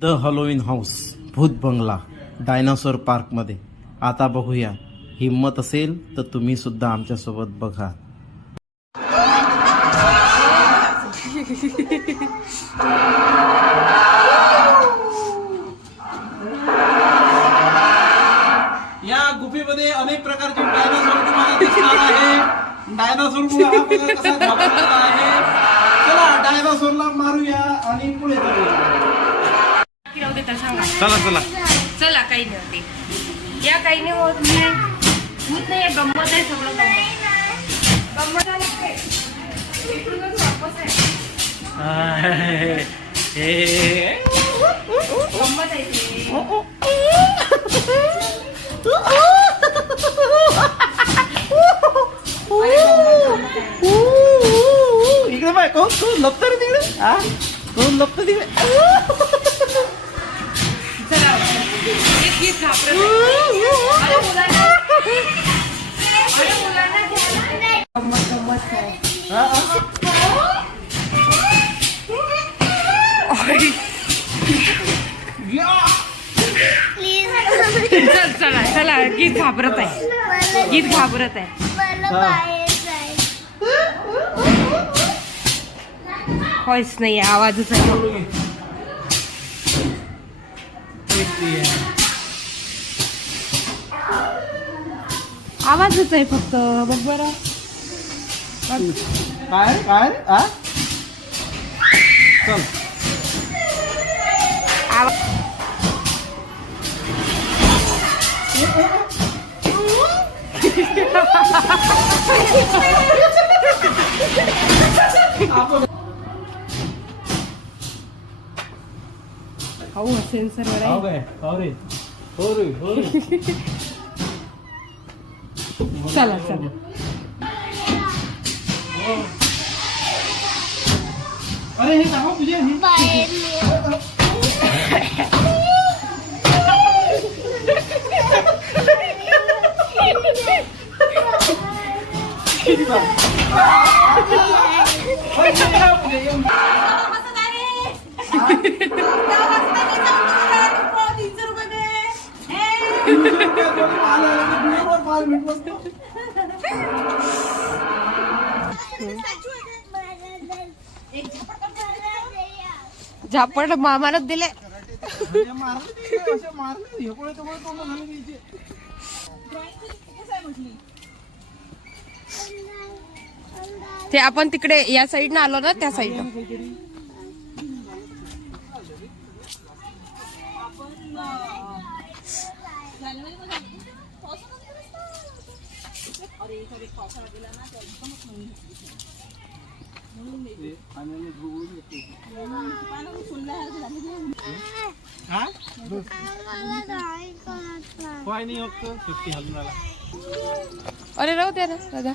The Halloween house भूत बंगला dinosaur पार्कमध्ये आता बघूया. हिंमत असेल तर तुम्ही सुद्धा आमच्यासोबत बघा. या गुफेमध्ये अनेक प्रकारचे डायनासोर तुम्हाला दिसणार आहे. डायनासोर आहे? चला डायनासोरला मारूया आणि पुढे जाऊया. की राहू सांगा. चला चला. चला काही नाही होते. या काही नाही होत नाही होत नाही गंमत आहे सगळं वापस आहे. गंमत आहे. इकडे बाय कोण कोण लपत रे तिकडे? हा? कोण लपत तिकडे? चल चला चला गीत घाबरत आहे. गीत घाबरत आहे काहीच नाही आवाजच आहे. आवाजच आहे फक्त बघ बरं. काय काय हा? चल. आवा- हो सेन्सर वर हो आहे काय हो रे हो रे हो रे चला चला अरे हे दाखव तुझे हे झापड मामानच दिले. ते आपण तिकडे या साईडनं आलो ना त्या साईड अरे राहू द्या ना दादा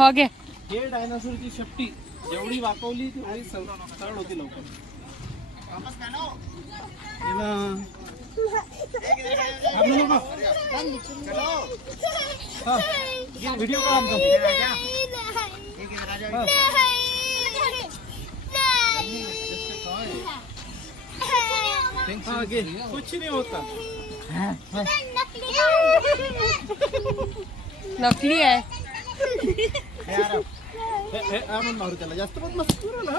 हो घे हे डायनासोरची शेपटी जेवढी वाकवली तेवढी सरळ सरळ होती लवकर. हा, व्हिडिओ आमचा. हा. हा. कुछ नाही होता नकली आहे आणून मारू त्याला जास्त पण मस्त करू ना